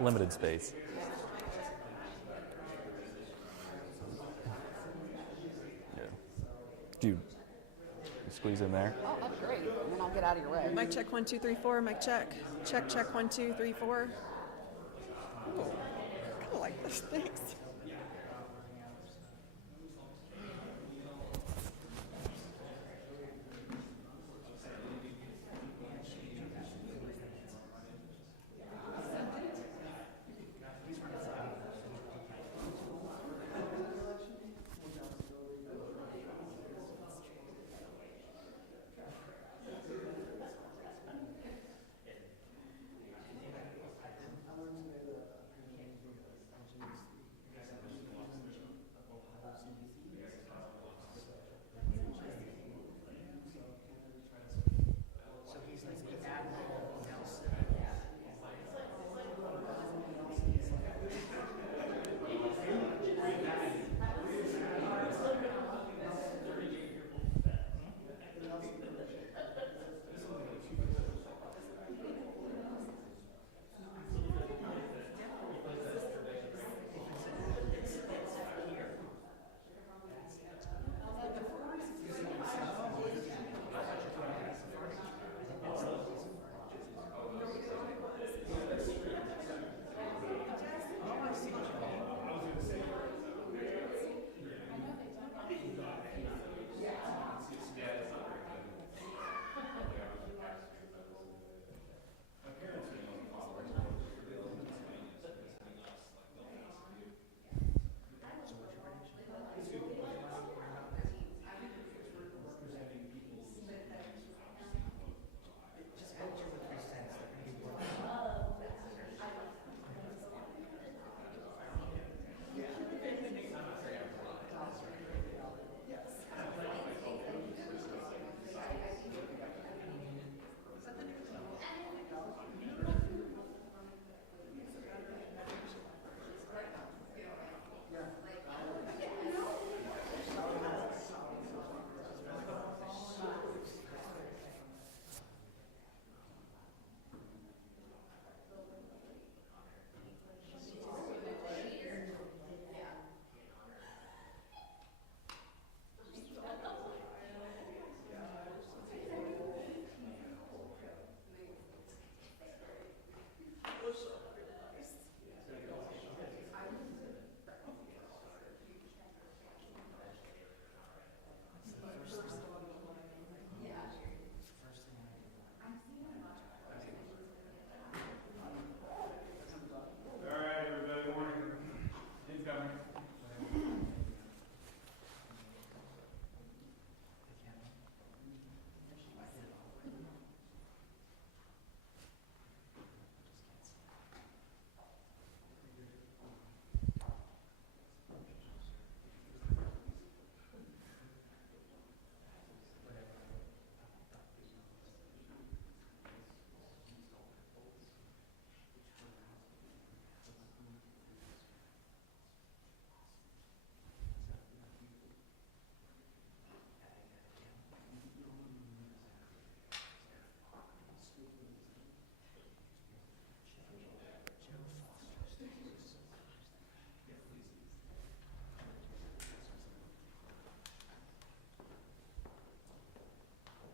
limited space. Yeah. Do you squeeze in there? Oh, that's great. And then I'll get out of your way. Mic check 1 2 3 4. Mic check. Check 1 2 3 4. Ooh, I kind of like this. Thanks.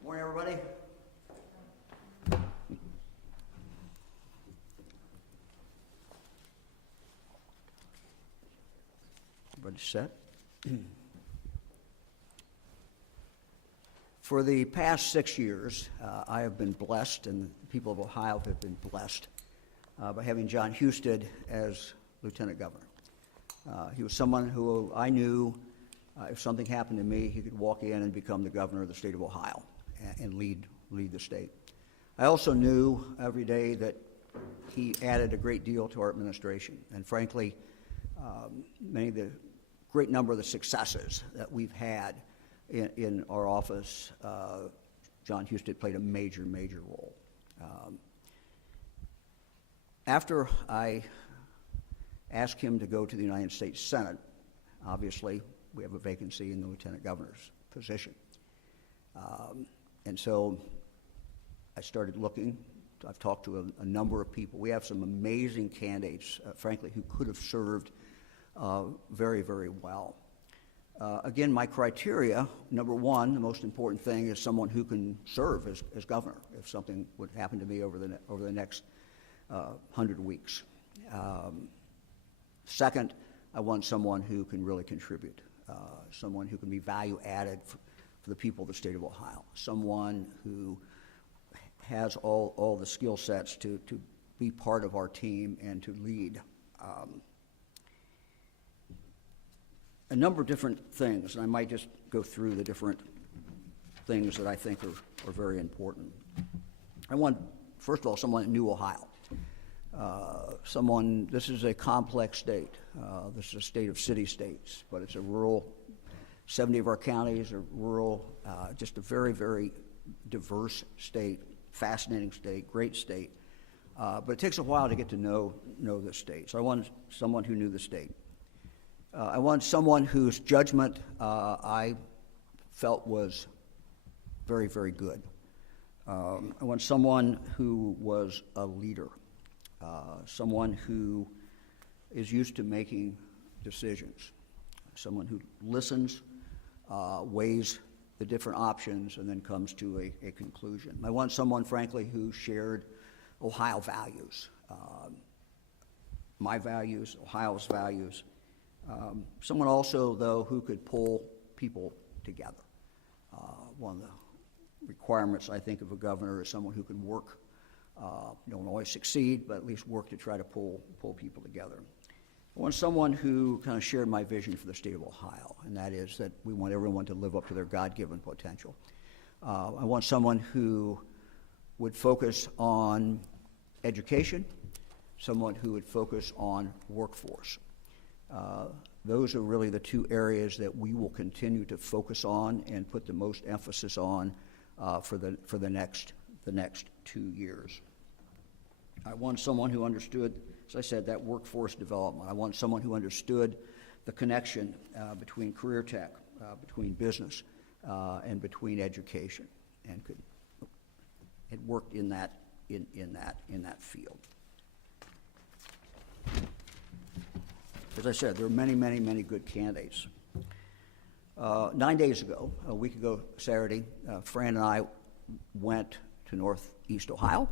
Morning, everybody. Everybody set? For the past 6 years, I have been blessed, and the people of Ohio have been blessed by having John Husted as Lieutenant Governor. He was someone who I knew if something happened to me, he could walk in and become the governor of the state of Ohio and lead the state. I also knew every day that he added a great deal to our administration, and frankly, great number of the successes that we've had in our office, John Husted played a major role. After I asked him to go to the United States Senate, obviously we have a vacancy in the lieutenant governor's position. And so I started looking I've talked to a number of people. We have some amazing candidates, frankly, who could have served very, very well. Again, my criteria, number one, the most important thing is someone who can serve as governor if something would happen to me over the next 100 weeks. Second, I want someone who can really contribute, someone who can be value added for the people of the state of Ohio, someone who has all the skill sets to be part of our team and to lead. A number of different things, and I might just go through the different things that I think are very important. I want, first of all, someone that knew Ohio. This is a complex state. This is a state of city-states, but it's a rural, 70 of our counties are rural, just a very, very diverse state, fascinating state, great state. But it takes a while to get to know the state. So I wanted someone who knew the state. I wanted someone whose judgment I felt was very, very good. I want someone who was a leader, someone who is used to making decisions, someone who listens, weighs the different options, and then comes to a conclusion. I want someone, frankly, who shared Ohio values, my values, Ohio's values. Someone also, though, who could pull people together. One of the requirements, I think, of a governor is someone who can work. Don't always succeed, but at least work to try to pull people together. I want someone who kind of shared my vision for the state of Ohio, and that is that we want everyone to live up to their God-given potential. I want someone who would focus on education, someone who would focus on workforce. Those are really the two areas that we will continue to focus on and put the most emphasis on for the next 2 years. I want someone who understood, as I said, that workforce development. I want someone who understood the connection between career tech, between business, and between education, and had worked in that field. As I said, there are many, many, many good candidates. 9 days ago, a week ago Saturday, Fran and I went to Northeast Ohio,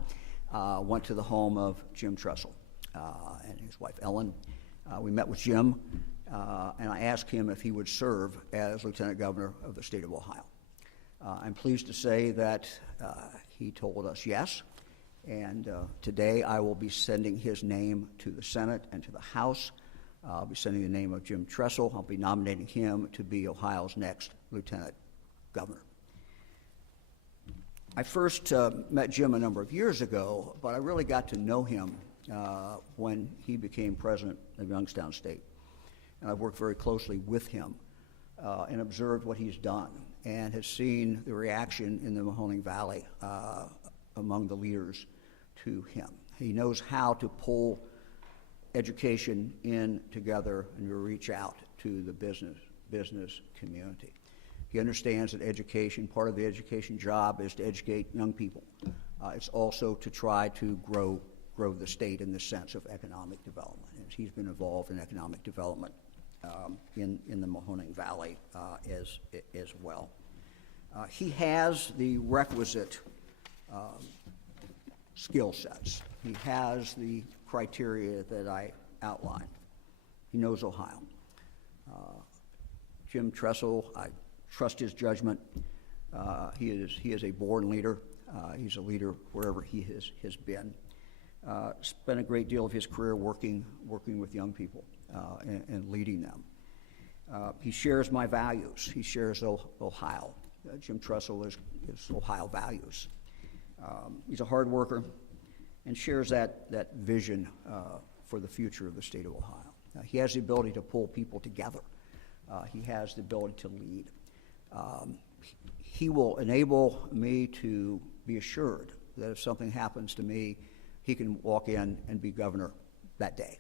went to the home of Jim Tressel and his wife Ellen. We met with Jim, and I asked him if he would serve as Lieutenant Governor of the state of Ohio. I'm pleased to say that he told us yes, and today I will be sending his name to the Senate and to the House. I'll be sending the name of Jim Tressel. I'll be nominating him to be Ohio's next Lieutenant Governor. I first met Jim a number of years ago, but I really got to know him when he became president of Youngstown State. And I've worked very closely with him and observed what he's done and has seen the reaction in the Mahoning Valley among the leaders to him. He knows how to pull education in together and to reach out to the business community. He understands that education, part of the education job is to educate young people. It's also to try to grow the state in the sense of economic development. And he's been involved in economic development in the Mahoning Valley as well. He has the requisite skill sets. He has the criteria that I outlined. He knows Ohio. Jim Tressel, I trust his judgment. He is a born leader. He's a leader wherever he has been. Spent a great deal of his career working with young people and leading them. He shares my values. He shares Ohio. Jim Tressel is Ohio values. He's a hard worker and shares that vision for the future of the state of Ohio. He has the ability to pull people together. He has the ability to lead. He will enable me to be assured that if something happens to me, he can walk in and be governor that day.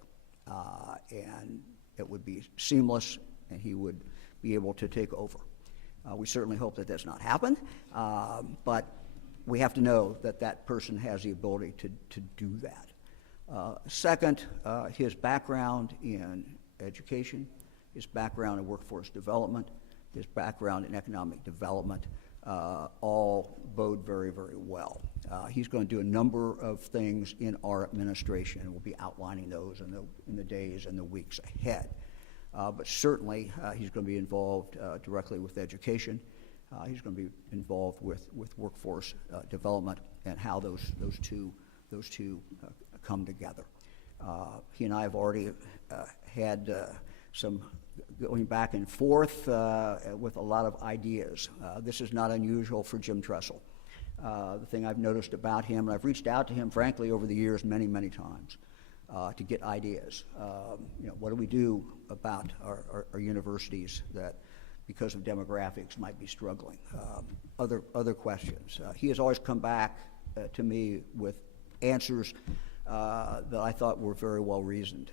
And it would be seamless, and he would be able to take over. We certainly hope that does not happen, but we have to know that that person has the ability to do that. Second, his background in education, his background in workforce development, his background in economic development, all bode very, very well. He's going to do a number of things in our administration, and we'll be outlining those in the days and the weeks ahead. But certainly, he's going to be involved directly with education. He's going to be involved with workforce development and how those two come together. He and I have already had some going back and forth with a lot of ideas. This is not unusual for Jim Tressel. The thing I've noticed about him, and I've reached out to him, frankly, over the years many, many times to get ideas. What do we do about our universities that, because of demographics, might be struggling? Other questions. He has always come back to me with answers that I thought were very well reasoned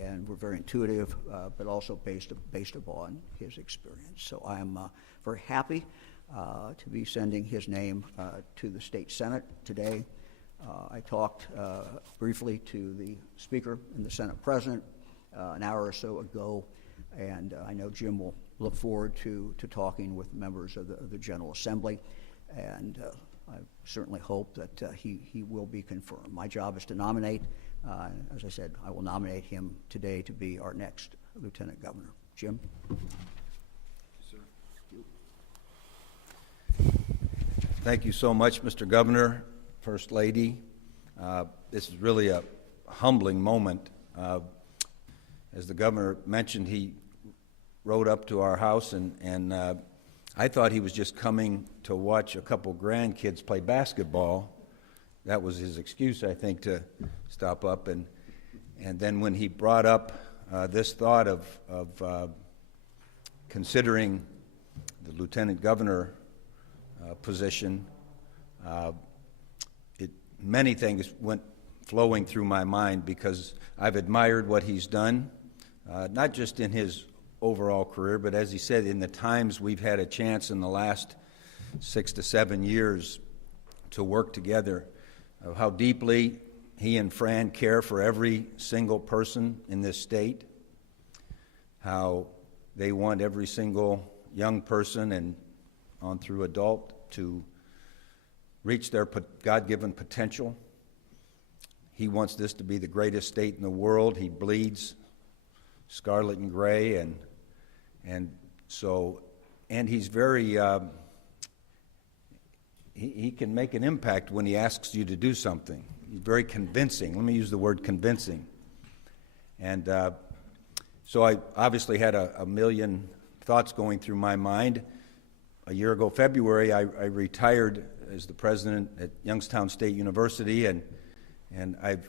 and were very intuitive, but also based upon his experience. So I am very happy to be sending his name to the state Senate today. I talked briefly to the Speaker and the Senate President an hour or so ago, and I know Jim will look forward to talking with members of the General Assembly, and I certainly hope that he will be confirmed. My job is to nominate. As I said, I will nominate him today to be our next Lieutenant Governor. Jim? Thank you so much, Mr. Governor, First Lady. This is really a humbling moment. As the governor mentioned, he rode up to our house, and I thought he was just coming to watch a couple grandkids play basketball. That was his excuse, I think, to stop up. And then when he brought up this thought of considering the lieutenant governor position, many things went flowing through my mind, because I've admired what he's done, not just in his overall career, but as he said, in the times we've had a chance in the last 6 to 7 years to work together, of how deeply he and Fran care for every single person in this state, how they want every single young person and on through adult to reach their God-given potential. He wants this to be the greatest state in the world. He bleeds scarlet and gray, and he's very he can make an impact when he asks you to do something. He's very convincing. Let me use the word convincing. And so I obviously had a million thoughts going through my mind. A year ago, February, I retired as the president at Youngstown State University, and I've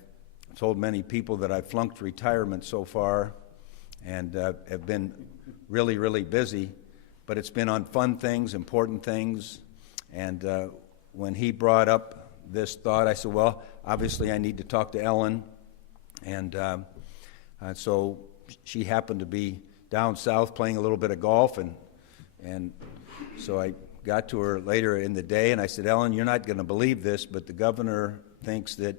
told many people that I've flunked retirement so far and have been really, really busy, but it's been on fun things, important things. And when he brought up this thought, I said, well, obviously I need to talk to Ellen. And so she happened to be down south playing a little bit of golf, and so I got to her later in the day, and I said, Ellen, you're not going to believe this, but the governor thinks that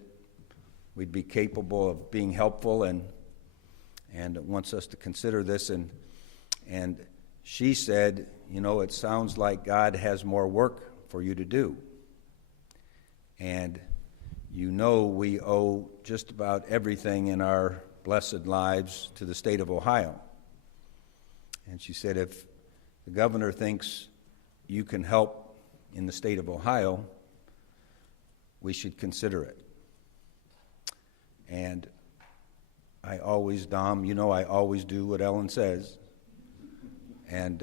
we'd be capable of being helpful and wants us to consider this. And she said, it sounds like God has more work for you to do. And we owe just about everything in our blessed lives to the state of Ohio. And she said, if the governor thinks you can help in the state of Ohio, we should consider it. And I always, Dom, I always do what Ellen says. And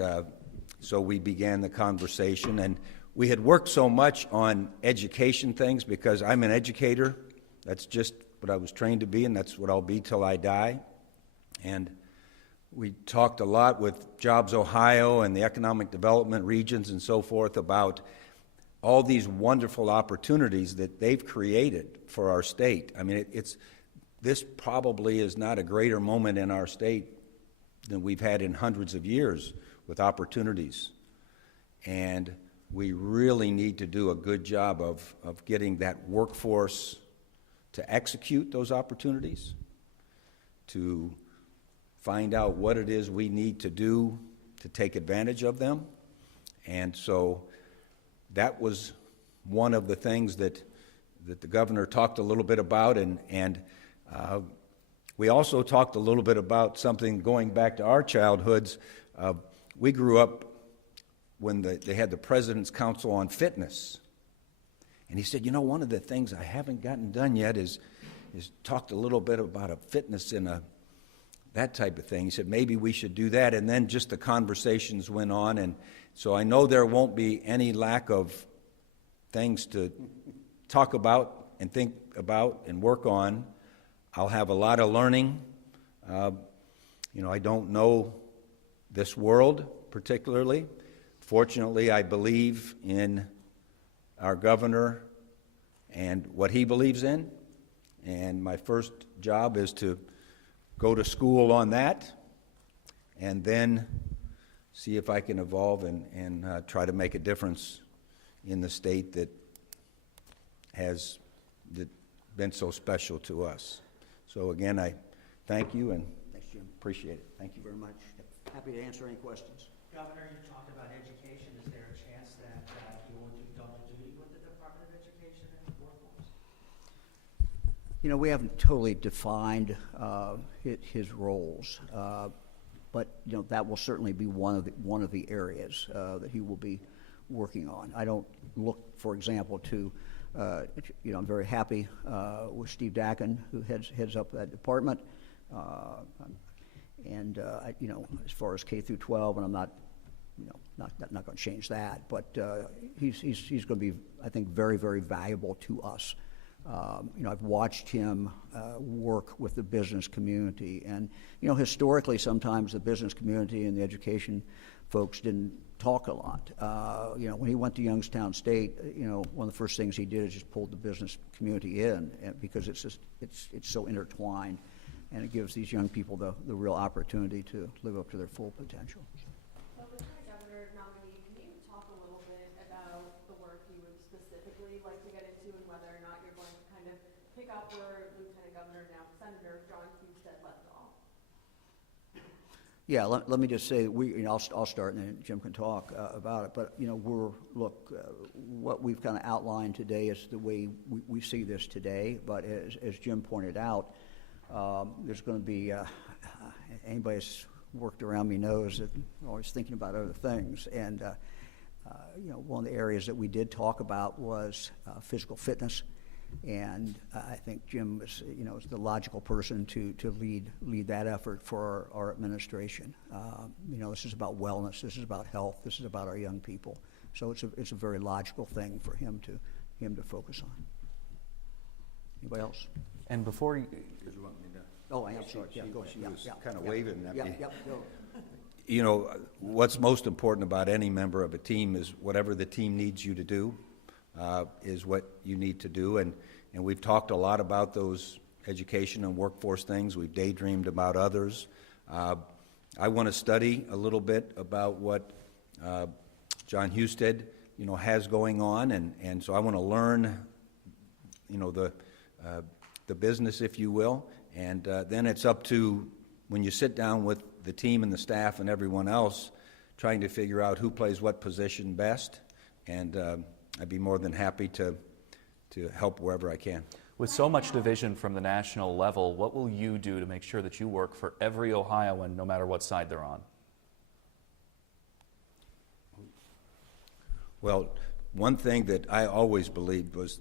so we began the conversation, and we had worked so much on education things because I'm an educator. That's just what I was trained to be, and that's what I'll be till I die. And we talked a lot with Jobs Ohio and the economic development regions and so forth about all these wonderful opportunities that they've created for our state. I mean, this probably is not a greater moment in our state than we've had in hundreds of years with opportunities. And we really need to do a good job of getting that workforce to execute those opportunities, to find out what it is we need to do to take advantage of them. And so that was one of the things that the governor talked a little bit about, and we also talked a little bit about something going back to our childhoods. We grew up when they had the President's Council on Fitness. And he said, one of the things I haven't gotten done yet is talked a little bit about a fitness in that type of thing. He said, maybe we should do that. And then just the conversations went on. And so I know there won't be any lack of things to talk about and think about and work on. I'll have a lot of learning. I don't know this world particularly. Fortunately, I believe in our governor and what he believes in. And my first job is to go to school on that and then see if I can evolve and try to make a difference in the state that has been so special to us. So again, I thank you and Thanks, Jim. appreciate it. Thank you Very much. Happy to answer any questions. Governor, you talked about education. Is there a chance that you will do double duty with the Department of Education and the workforce? We haven't totally defined his roles, but that will certainly be one of the areas that he will be working on. I don't look, for example, to I'm very happy with Steve Dakin, who heads up that department, and as far as K through 12, and I'm not going to change that, but he's going to be, I think, very, very valuable to us. I've watched him work with the business community, and historically, sometimes the business community and the education folks didn't talk a lot. When he went to Youngstown State, one of the first things he did is just pulled the business community in, because it's so intertwined, and it gives these young people the real opportunity to live up to their full potential. Well, the current governor nominee, can you talk a little bit about the work you would specifically like to get into and whether or not you're going to kind of pick up where Lieutenant Governor, now Senator John Husted left off? Yeah, let me just say, I'll start and then Jim can talk about it. But what we've kind of outlined today is the way we see this today. But as Jim pointed out, there's going to be anybody who's worked around me knows that I'm always thinking about other things. And one of the areas that we did talk about was physical fitness. And I think Jim is the logical person to lead that effort for our administration. This is about wellness. This is about health. This is about our young people. So it's a very logical thing for him to focus on. Anybody else? And before you, Did you want me to? Oh, I am sorry. Yeah, go ahead. She Yeah, was yeah, kind of yeah. waving at me. Yeah, go. What's most important about any member of a team is whatever the team needs you to do is what you need to do. And we've talked a lot about those education and workforce things. We've daydreamed about others. I want to study a little bit about what John Husted, has going on. And so I want to learn, the business, if you will. And then it's up to, when you sit down with the team and the staff and everyone else, trying to figure out who plays what position best. And I'd be more than happy to help wherever I can. with so much division from the national level, what will you do to make sure that you work for every Ohioan, no matter what side they're on? Well, one thing that I always believed was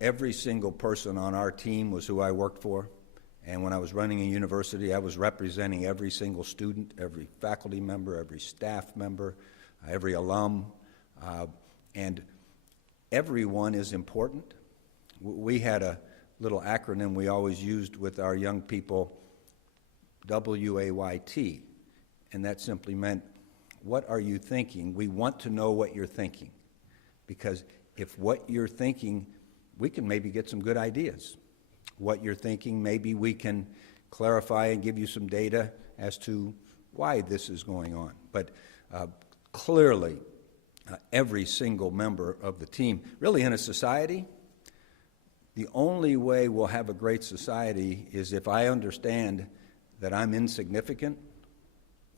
every single person on our team was who I worked for. And when I was running a university, I was representing every single student, every faculty member, every staff member, every alum. And everyone is important. We had a little acronym we always used with our young people, WAYT, and that simply meant, what are you thinking? We want to know what you're thinking, because if what you're thinking, we can maybe get some good ideas. What you're thinking, maybe we can clarify and give you some data as to why this is going on. But clearly, every single member of the team. Really, in a society, the only way we'll have a great society is if I understand that I'm insignificant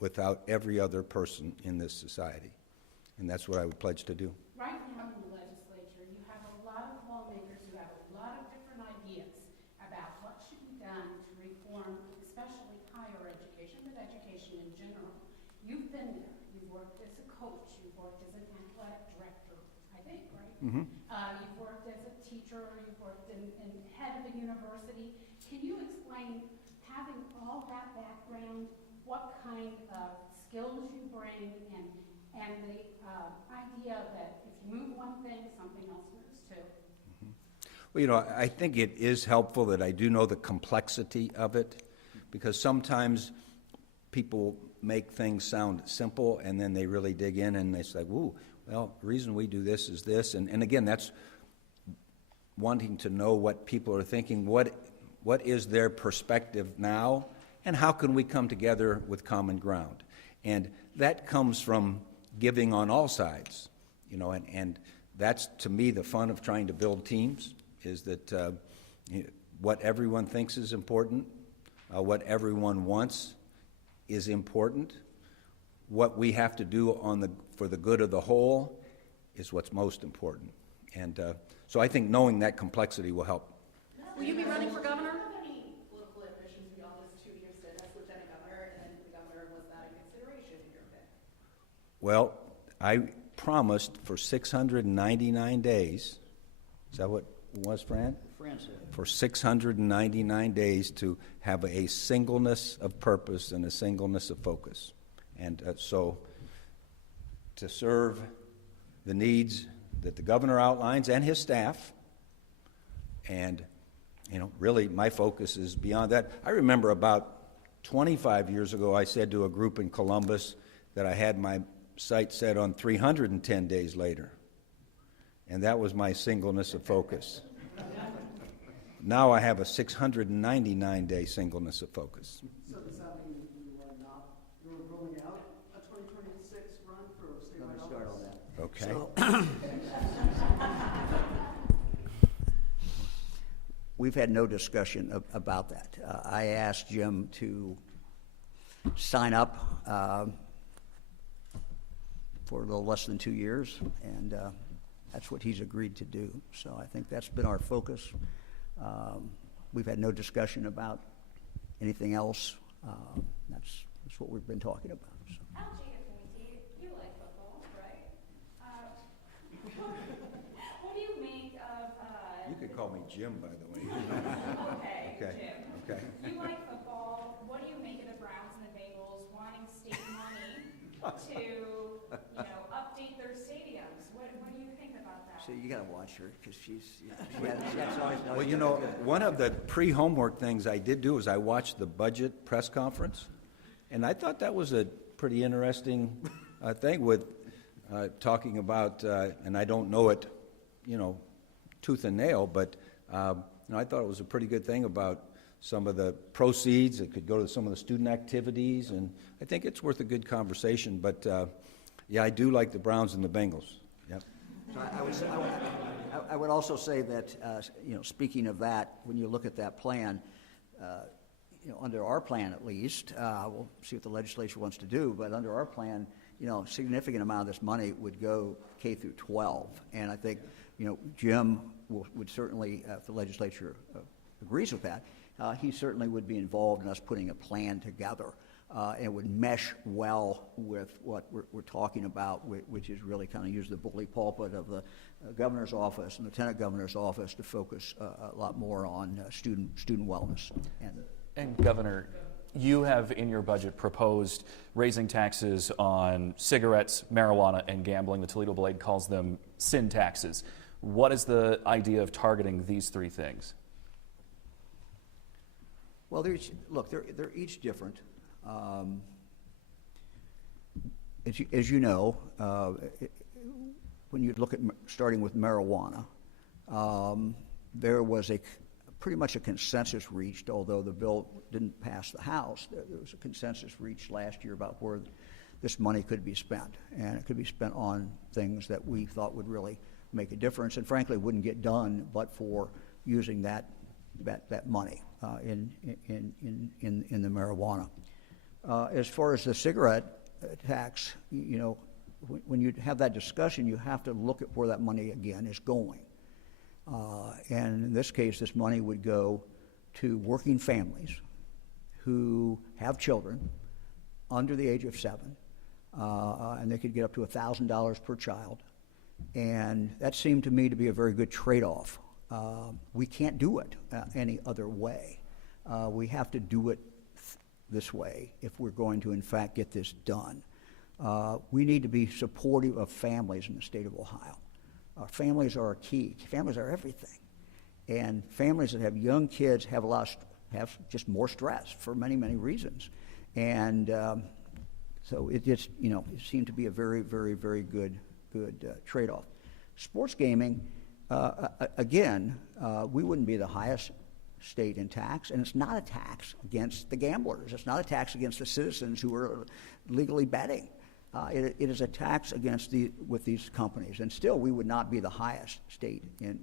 without every other person in this society. And that's what I would pledge to do. Right now in the legislature, you have a lot of lawmakers who have a lot of different ideas about what should be done to reform, especially higher education, but education in general. You've been there. You've worked as a coach. You've worked as an athletic director, I think, right? Mm-hmm. You've worked as a teacher. You've worked in head of a university. Can you explain, having all that background, what kind of skills you bring and the idea that if you move one thing, something else moves too? Well, you know, I think it is helpful that I do know the complexity of it, because sometimes people make things sound simple and then they really dig in and they say, "Ooh, well, the reason we do this is this." And again, that's wanting to know what people are thinking, what is their perspective now, and how can we come together with common ground. And that comes from giving on all sides, you know, and that's, to me, the fun of trying to build teams, is that what everyone thinks is important, what everyone wants is important. What we have to do for the good of the whole is what's most important. And so I think knowing that complexity will help. Will you be running for governor? Do you have any political ambitions beyond this 2 years stint as lieutenant governor, and the governor, was that a consideration in your pick? Well, I promised for 699 days, is that what it was, Fran? For 699 days to have a singleness of purpose and a singleness of focus. And so to serve the needs that the governor outlines and his staff, and, you know, really my focus is beyond that. I remember about 25 years ago, I said to a group in Columbus that I had my sight set on 310 days later. And that was my singleness of focus. Now I have a 699-day singleness of focus. So does that mean you're ruling out a 2026 run for statewide office? Start on that. Okay. We've had no discussion about that. I asked Jim to sign up for a little less than 2 years, and that's what he's agreed to do. So I think that's been our focus. We've had no discussion about anything else. That's what we've been talking about. So. You like football, right? What do you make of... You could call me Jim, by the way. Okay, Okay. Jim. Okay. You like football. What do you make of the Browns and the Bengals wanting state money to, update their stadiums? What do you think about that? So you got to watch her because she's always. Well, you know, one of the pre-homework things I did do is I watched the budget press conference, and I thought that was a pretty interesting thing with talking about, and I don't know it, tooth and nail, but I thought it was a pretty good thing about some of the proceeds that could go to some of the student activities, and I think it's worth a good conversation. But yeah, I do like the Browns and the Bengals. Yep. So I would also say that, speaking of that, when you look at that plan, under our plan at least, we'll see what the legislature wants to do, but under our plan, a significant amount of this money would go K through 12. And I think, Jim would certainly, if the legislature agrees with that, he certainly would be involved in us putting a plan together. And would mesh well with what we're talking about, which is really kind of use the bully pulpit of the governor's office and lieutenant governor's office to focus a lot more on student wellness. And Governor, you have in your budget proposed raising taxes on cigarettes, marijuana, and gambling. The Toledo Blade calls them sin taxes. What is the idea of targeting these three things? Well, they're each different. As you know, when you look at starting with marijuana, there was pretty much a consensus reached, although the bill didn't pass the House. There was a consensus reached last year about where this money could be spent. And it could be spent on things that we thought would really make a difference, and frankly wouldn't get done but for using that money in the marijuana. As far as the cigarette tax, you know, when you have that discussion, you have to look at where that money again is going. And in this case, this money would go to working families who have children under the age of 7, and they could get up to $1,000 per child. And that seemed to me to be a very good trade-off. We can't do it any other way. We have to do it this way if we're going to, in fact, get this done. We need to be supportive of families in the state of Ohio. Families are key. Families are everything. And families that have young kids have have just more stress for many, many reasons. And so it just, you know, it seemed to be a very, very, very good trade-off. Sports gaming, again, we wouldn't be the highest state in tax, and it's not a tax against the gamblers. It's not a tax against the citizens who are legally betting. It is a tax against with these companies, and still we would not be the highest state in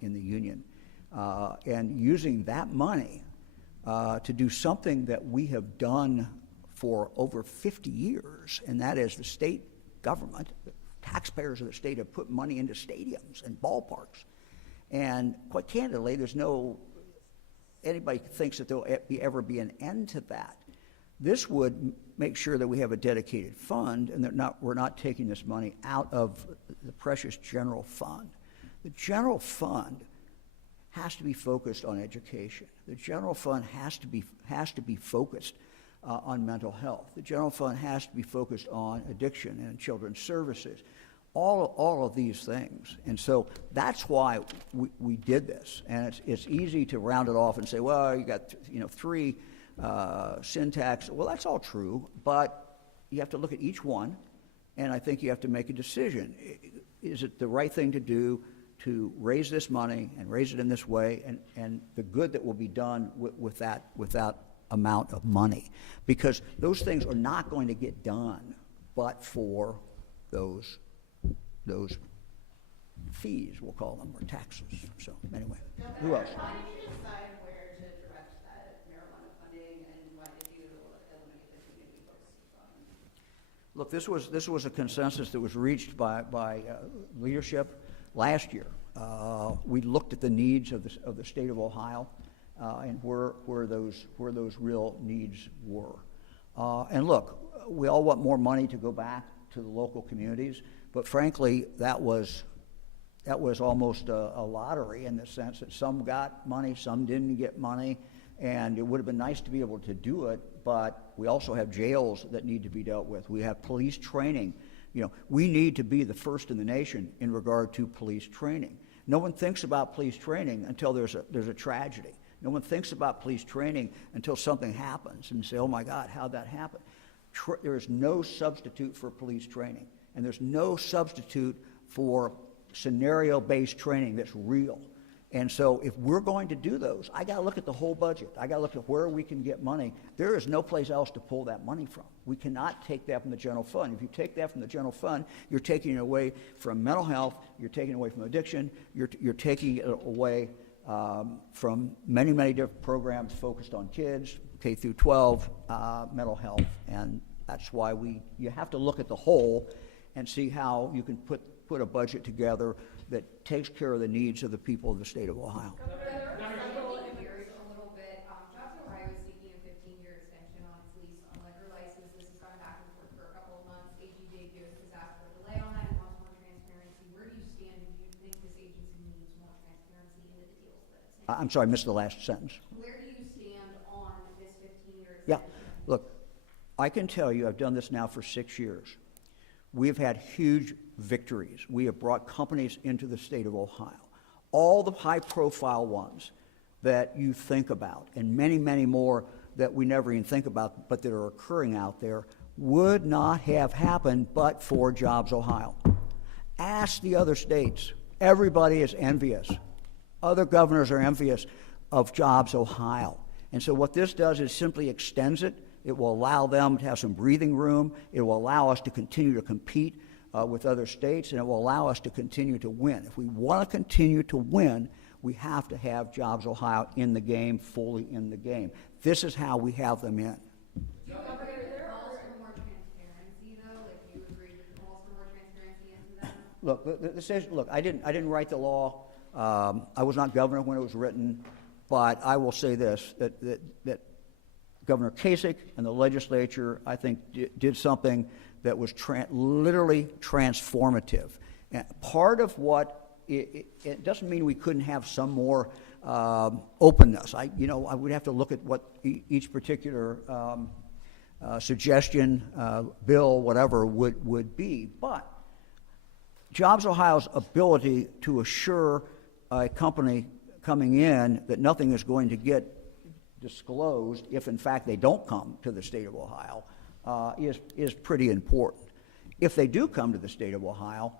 the union. And using that money to do something that we have done for over 50 years, and that is the state government, the taxpayers of the state have put money into stadiums and ballparks. And quite candidly, anybody thinks that there'll ever be an end to that. This would make sure that we have a dedicated fund and that we're not taking this money out of the precious general fund. The general fund has to be focused on education. The general fund has to be focused on mental health. The general fund has to be focused on addiction and children's services, all of these things. And so that's why we did this. And it's easy to round it off and say, well, you got 3 sin tax. Well, that's all true, but you have to look at each one, and I think you have to make a decision. Is it the right thing to do to raise this money and raise it in this way, and the good that will be done with that amount of money? Because those things are not going to get done but for those fees, we'll call them, or taxes. So anyway, who else? How did you decide where to direct that marijuana funding, and why did you eliminate the community focused fund? Look, this was a consensus that was reached by leadership last year. We looked at the needs of the state of Ohio and where those real needs were. And look, we all want more money to go back to the local communities, but frankly, that was almost a lottery in the sense that some got money, some didn't get money, and it would have been nice to be able to do it, but we also have jails that need to be dealt with. We have police training. We need to be the first in the nation in regard to police training. No one thinks about police training until there's a tragedy. No one thinks about police training until something happens and say, oh my God, how'd that happen? There is no substitute for police training, and there's no substitute for scenario-based training that's real. And so if we're going to do those, I got to look at the whole budget. I got to look at where we can get money. There is no place else to pull that money from. We cannot take that from the general fund. If you take that from the general fund, you're taking it away from mental health, you're taking it away from addiction, you're taking it away from many, many different programs focused on kids, K through 12, mental health. And that's why you have to look at the whole and see how you can put a budget together that takes care of the needs of the people of the state of Ohio. Years a little bit. Jobs Ohio is seeking a 15-year extension on its lease on liquor license. This has gone back and forth for a couple of months. AG Davis has asked for a delay on that and wants more transparency. Where do you stand, and do you think this agency needs more transparency into the deals that it's making? I'm sorry, I missed the last sentence. Where do you stand on this 15-year extension? Yeah, look, I can tell you I've done this now for 6 years. We've had huge victories. We have brought companies into the state of Ohio. All the high-profile ones that you think about, and many, many more that we never even think about, but that are occurring out there, would not have happened but for Jobs Ohio. Ask the other states. Everybody is envious. Other governors are envious of Jobs Ohio. And so what this does is simply extends it It will allow them to have some breathing room. It will allow us to continue to compete with other states, and it will allow us to continue to win. If we want to continue to win, we have to have Jobs Ohio in the game, fully in the game. This is how we have them in. Do you agree with the calls for more transparency, though? Like, do you agree with the calls for more transparency into that? Look, I didn't write the law. I was not governor when it was written, but I will say this, that Governor Kasich and the legislature, I think, did something that was literally transformative. And part of what, it doesn't mean we couldn't have some more openness. I would have to look at what each particular suggestion, bill, whatever, would be. But Jobs Ohio's ability to assure a company coming in that nothing is going to get disclosed if, in fact, they don't come to the state of Ohio is pretty important. If they do come to the state of Ohio,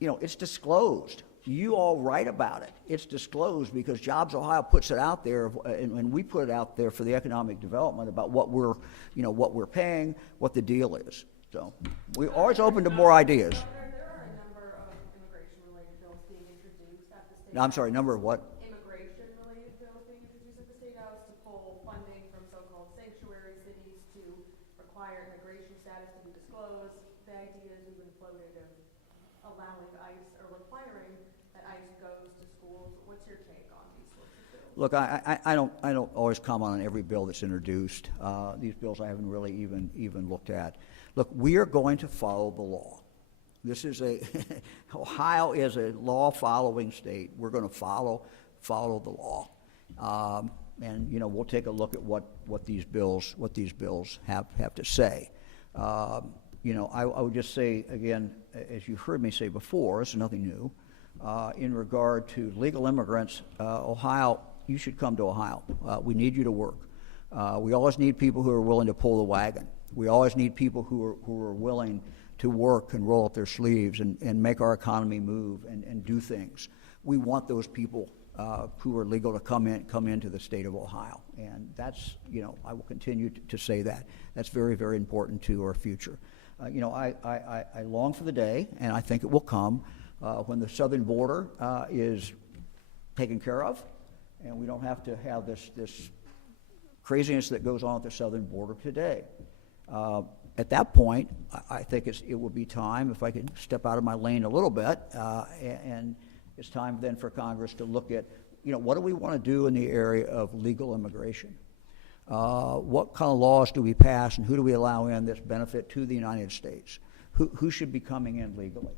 it's disclosed. You all write about it. It's disclosed because Jobs Ohio puts it out there, and we put it out there for the economic development about what we're paying, what the deal is. So we're always open to more ideas. There are a number of immigration-related bills being introduced at the state. No, I'm sorry, number of what? Immigration-related bills being introduced at the state house to pull funding from so-called sanctuary cities to require immigration status to be disclosed. The idea is even floated of allowing ICE or requiring that ICE goes to schools. What's your take on these sorts of bills? Look, I don't always comment on every bill that's introduced. These bills I haven't really even looked at. Look, we are going to follow the law. This is Ohio is a law-following state. We're going to follow the law, and we'll take a look at what these bills have to say. I would just say again, as you've heard me say before, this is nothing new. In regard to legal immigrants, Ohio, you should come to Ohio. We need you to work. We always need people who are willing to pull the wagon. We always need people who are willing to work and roll up their sleeves and make our economy move and do things. We want those people who are legal to come into the state of Ohio. And that's, I will continue to say that. That's very, very important to our future. I long for the day, and I think it will come, when the southern border is taken care of, and we don't have to have this craziness that goes on at the southern border today. At that point, I think it will be time, if I can step out of my lane a little bit, and it's time then for Congress to look at, what do we want to do in the area of legal immigration? What kind of laws do we pass, and who do we allow in that's benefit to the United States? Who should be coming in legally?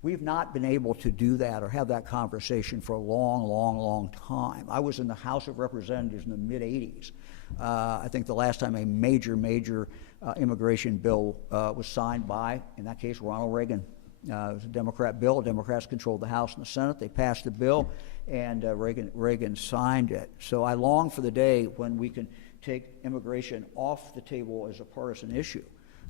We've not been able to do that or have that conversation for a long, long, long time. I was in the House of Representatives in the mid-'80s. I think the last time a major immigration bill was signed by, in that case, Ronald Reagan. It was a Democrat bill. Democrats controlled the House and the Senate. They passed the bill, and Reagan signed it. So I long for the day when we can take immigration off the table as a partisan issue.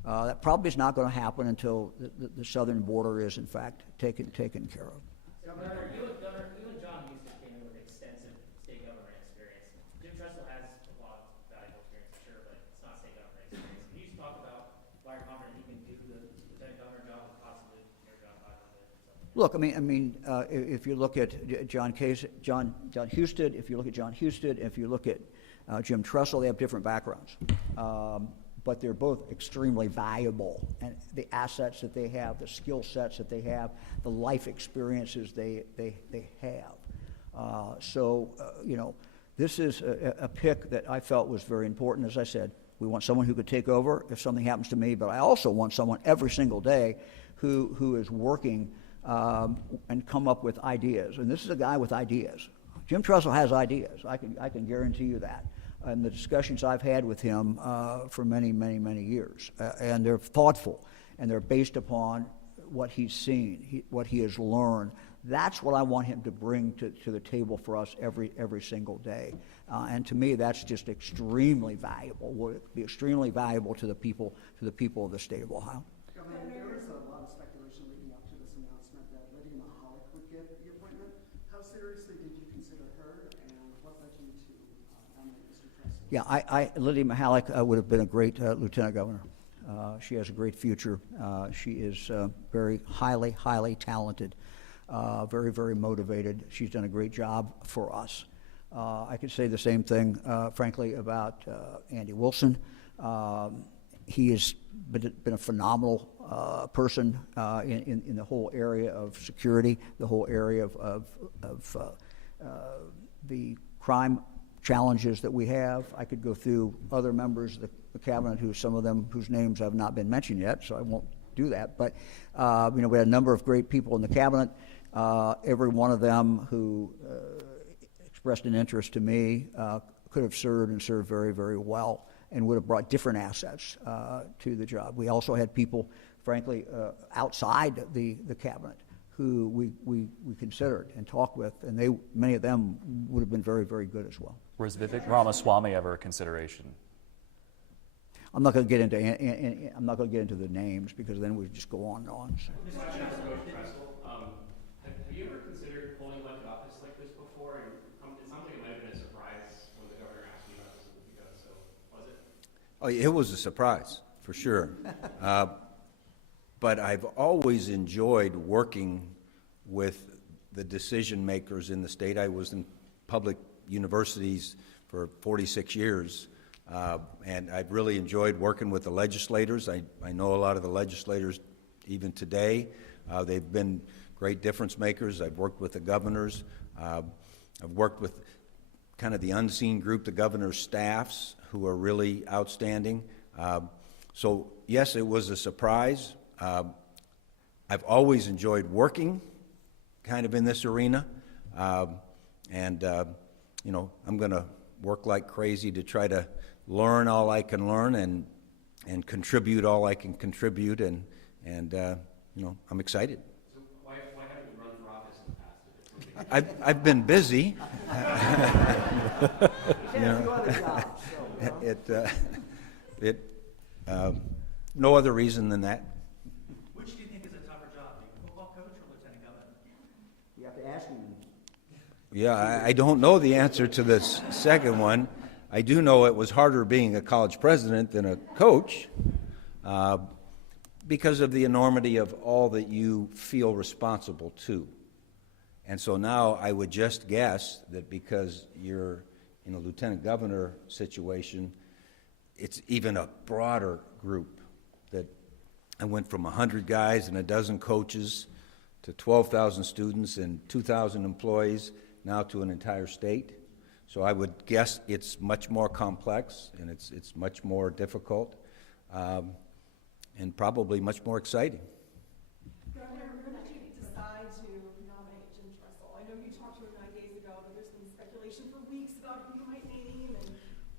That probably is not going to happen until the southern border is, in fact, taken care of. Governor, you and John Houston came in with extensive state government experience. Jim Tressel has a lot of valuable experience, I'm sure, but it's not state government experience. Can you just talk about why you're confident you can do the lieutenant governor job and possibly your job 500 or something? Look, if you look at John Houston, if you look at John Houston, if you look at Jim Tressel, they have different backgrounds. But they're both extremely valuable, and the assets that they have, the skill sets that they have, the life experiences they have. This is a pick that I felt was very important. As I said, we want someone who could take over if something happens to me, but I also want someone every single day who is working and come up with ideas. And this is a guy with ideas. Jim Tressel has ideas. I can guarantee you that. And the discussions I've had with him for many years. And they're thoughtful, and they're based upon what he's seen, what he has learned. That's what I want him to bring to the table for us every single day. And to me, that's just extremely valuable. Would be extremely valuable to the people of the state of Ohio. Governor, there was a lot of speculation leading up to this announcement that Lydia Mahalik would get the appointment. How seriously did you consider her, and what led you to nominate Mr. Tressel? Yeah, Lydia Mihalik would have been a great lieutenant governor. She has a great future. She is very highly talented, very, very motivated. She's done a great job for us. I could say the same thing, frankly, about Andy Wilson. He has been a phenomenal person in the whole area of security, the whole area of the crime challenges that we have. I could go through other members of the cabinet, some of them whose names have not been mentioned yet, so I won't do that. But we had a number of great people in the cabinet. Every one of them who expressed an interest to me could have served and served very, very well, and would have brought different assets to the job. We also had people, frankly, outside the cabinet who we considered and talked with, and many of them would have been very, very good as well. Was Vivek Ramaswamy ever a consideration? I'm not going to get into the names because then we just go on and on. So. Have you ever considered holding elected office like this before? And it sounds like it might have been a surprise when the governor asked you about this a week ago. So was it? Oh, it was a surprise for sure. But I've always enjoyed working with the decision makers in the state. I was in public universities for 46 years, and I've really enjoyed working with the legislators. I know a lot of the legislators even today. They've been great difference makers. I've worked with the governors. I've worked with kind of the unseen group, the governor's staffs, who are really outstanding. So, yes, it was a surprise. I've always enjoyed working kind of in this arena, and I'm going to work like crazy to try to learn all I can learn and contribute all I can contribute, and I'm excited. So why haven't you run for office in the past? I've been busy. No other reason than that. Which do you think is a tougher job, being football coach or lieutenant governor? You have to ask me. Yeah, I don't know the answer to this second one. I do know it was harder being a college president than a coach because of the enormity of all that you feel responsible to. And so now I would just guess that because you're in a lieutenant governor situation, it's even a broader group. That I went from 100 guys and a dozen coaches to 12,000 students and 2,000 employees, now to an entire state. So I would guess it's much more complex, and it's much more difficult, and probably much more exciting. Governor, when did you decide to nominate Jim Tressel? I know you talked to him 9 days ago, but there's been speculation for weeks about who you might name.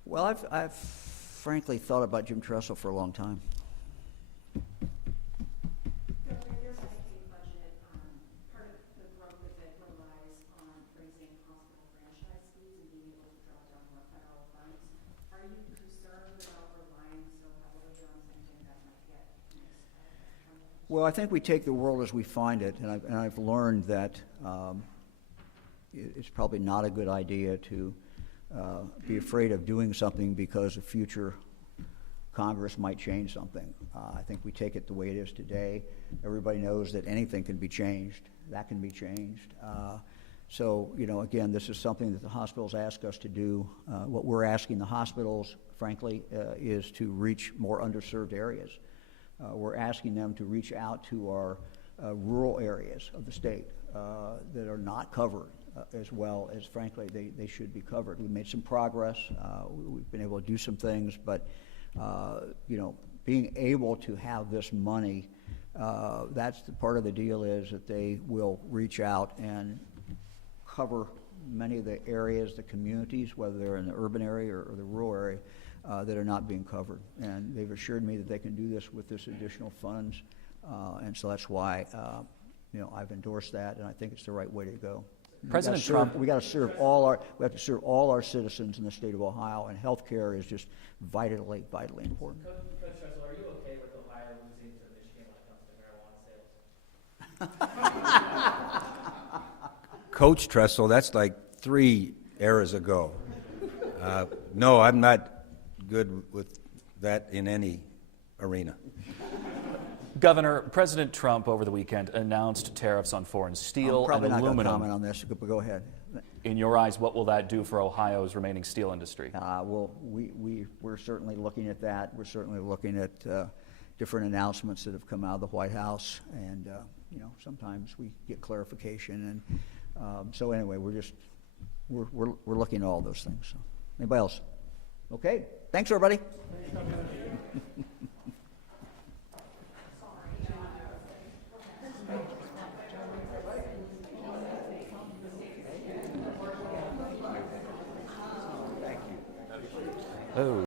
Well, I've frankly thought about Jim Tressel for a long time. Governor, your Medicaid budget, part of the growth of it relies on raising hospital franchise fees and being able to draw down more federal funds. Are you concerned about relying so heavily on something that might get missed? Well, I think we take the world as we find it, and I've learned that it's probably not a good idea to be afraid of doing something because a future Congress might change something. I think we take it the way it is today. Everybody knows that anything can be changed. That can be changed. So, again, this is something that the hospitals ask us to do. What we're asking the hospitals, frankly, is to reach more underserved areas. We're asking them to reach out to our rural areas of the state that are not covered as well as, frankly, they should be covered. We made some progress. We've been able to do some things, but, being able to have this money, that's the part of the deal is that they will reach out and cover many of the areas, the communities, whether they're in the urban area or the rural area, that are not being covered. And they've assured me that they can do this with this additional funds. And so that's why, I've endorsed that, and I think it's the right way to go. President Trump. We have to serve all our citizens in the state of Ohio, and health care is just vitally important. Coach Tressel, are you okay with Ohio losing to Michigan when it comes to marijuana sales? Coach Tressel, that's like 3 eras ago. No, I'm not good with that in any arena. Governor, President Trump over the weekend announced tariffs on foreign steel I'm probably and not going to aluminum. comment on this, but go ahead. In your eyes, what will that do for Ohio's remaining steel industry? Well, we're certainly looking at that. We're certainly looking at different announcements that have come out of the White House, and sometimes we get clarification. And so anyway, we're looking at all those things. So. Anybody else? Okay. Thanks, everybody. Oh.